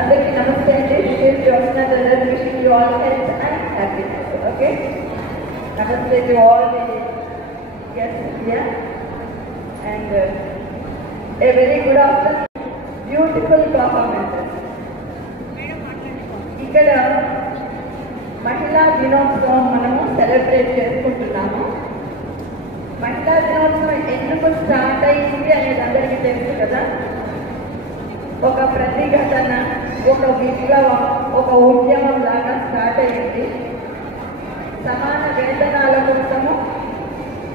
అందరికీ నమస్తే అండి. This Jyotsna Chandran wishing you all health and happiness. Okay, నమస్తే to all the guests here and a very good afternoon. Beautiful performances. ఇక్కడ మహిళా దినోత్సవం మనము సెలబ్రేట్ చేసుకుంటున్నాము. మహిళా దినోత్సవం ఎందుకు స్టార్ట్ అయింది అనేది అందరికీ తెలుసు కదా. ఒక ప్రతిఘటన, ఒక విప్లవం, ఒక ఉద్యమం లాగా స్టార్ట్ అయ్యింది. సమాన వేతనాల కోసము,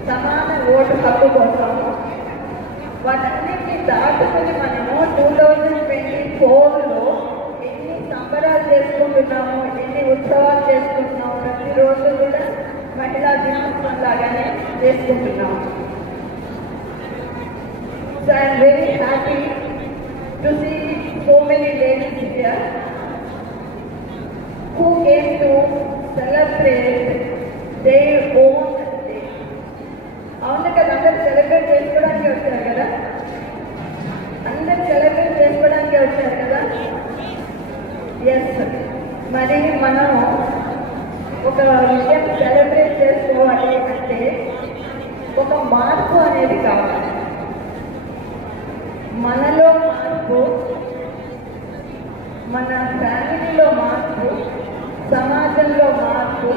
సమాన ఓటు హక్కు కోసము. వాటన్నిటిని దాటుకుని మనము 2024లో ఎన్ని సంబరాలు చేసుకుంటున్నాము, ఎన్ని ఉత్సవాలు చేసుకుంటున్నాము. ప్రతిరోజు కూడా మహిళా దినోత్సవం లాగానే చేసుకుంటున్నాము. So I'm very happy to see so many ladies here who came to celebrate their own day. అవును కదా, అందరు సెలబ్రేట్ చేసుకోవడానికి వచ్చారు కదా, అందరు సెలబ్రేట్ చేసుకోవడానికి వచ్చారు కదా. ఎస్, మరి మనం ఒక విషయం సెలబ్రేట్ చేసుకోవాలి అంటే ఒక మార్పు అనేది కావాలి. మనలో మార్పు, మన ఫ్యామిలీలో మార్పు, సమాజంలో మార్పు,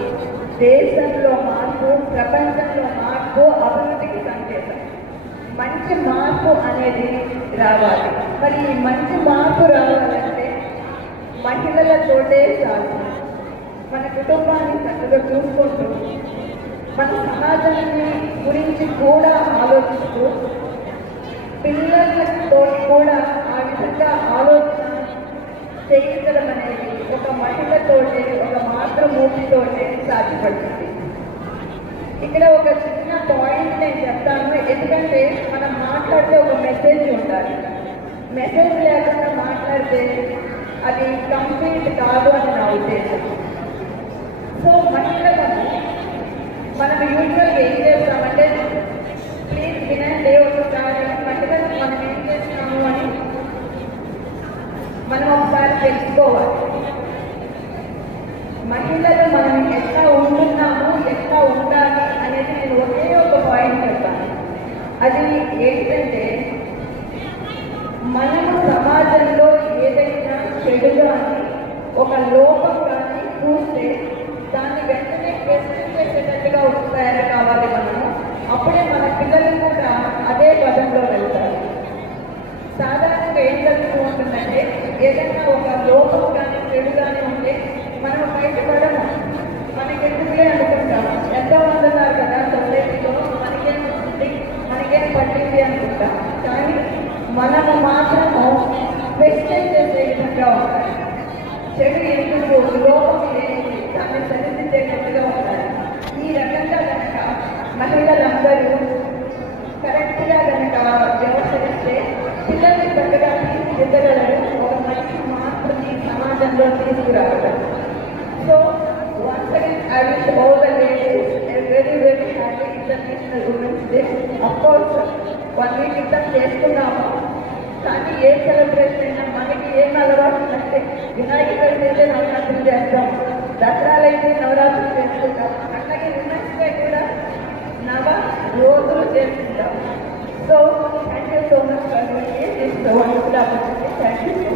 దేశంలో మార్పు, ప్రపంచంలో మార్పు అభివృద్ధికి సంకేతం. మంచి మార్పు అనేది రావాలి. మరి ఈ మంచి మార్పు రావాలంటే మహిళలతోటే సాధ్యం. మన కుటుంబాన్ని చక్కగా చూసుకుంటూ, మన సమాజాన్ని గురించి కూడా ఆలోచిస్తూ, పిల్లలతో కూడా ఆ విధంగా ఆలోచన చేయించడం అనేది ఒక మహిళతోటే, ఒక మాతృమూర్తితోటే సాధ్యపడుతుంది. ఇక్కడ ఒక చిన్న పాయింట్ నేను చెప్తాను, ఎందుకంటే మనం మాట్లాడితే ఒక మెసేజ్ ఉండాలి. మెసేజ్ లేకుండా మాట్లాడితే అది కంప్లీట్ కాదు అని నా ఉద్దేశం. సో మహిళలను మనం యూజువల్గా ఏం చేస్తామంటే, ప్లీజ్ వినండి ఒకసారి, మహిళలను మనం ఏం చేస్తున్నాము అని మనం ఒకసారి తెలుసుకోవాలి. మహిళలు మనం ఎట్లా ఉంటున్నాము, ఎట్లా ఉండాలి అనేది నేను ఒకే ఒక పాయింట్ చెప్తాను. అది ఏంటంటే, మనము సమాజంలో ఏదైనా చెడు కానీ ఒక లోపం కానీ చూస్తే దాన్ని వెంటనే ప్రశ్నించేటట్టుగా తయారు కావాలి మనము. అప్పుడే మన పిల్లలు కూడా అదే పదంలో వెళ్తారు. సాధారణంగా ఏం జరుగుతూ ఉంటుందంటే, ఏదైనా ఒక లోపం కానీ చెడు కానీ ఉంటే మనం బయటపడము, మనకెందుకులే అనుకుంటాము. ఎంతో మంది ఉన్నారు కదా సొసైటీలో, మనకేం వస్తుంది, మనకేం పట్టింది అనుకుంటాం. కానీ మనము మాత్రము క్వశ్చన్ చేసే విధంగా ఉండాలి. చెడు ఎందుకు, లోపం ఏంటి, దాన్ని సరిదిద్దేటట్టుగా ఉండాలి. ఈ రకంగా కనుక మహిళలందరూ కరెక్ట్గా కనుక వ్యవహరిస్తే పిల్లల్ని చక్కగా తీర్చిదిద్దగలరు, ఒక మంచి మార్పుని సమాజంలో తీసుకురాగలరు. So once again I wish all the ladies a very very happy international women's day. అఫ్కోర్స్ 1 వీక్ క్రితం చేసుకున్నాము, కానీ ఏ సెలబ్రేషన్ అయినా మనకి ఏం అలవాటు అంటే, వినాయక చవితి అయితే నవరాత్రులు చేస్తాం, దసరాలు అయితే నవరాత్రులు చేసుకుంటాం, అట్లాగే ఉమెన్స్ డే కూడా 9 రోజులు చేసుకుంటాం. So thank you so much for this wonderful opportunity. Thank you.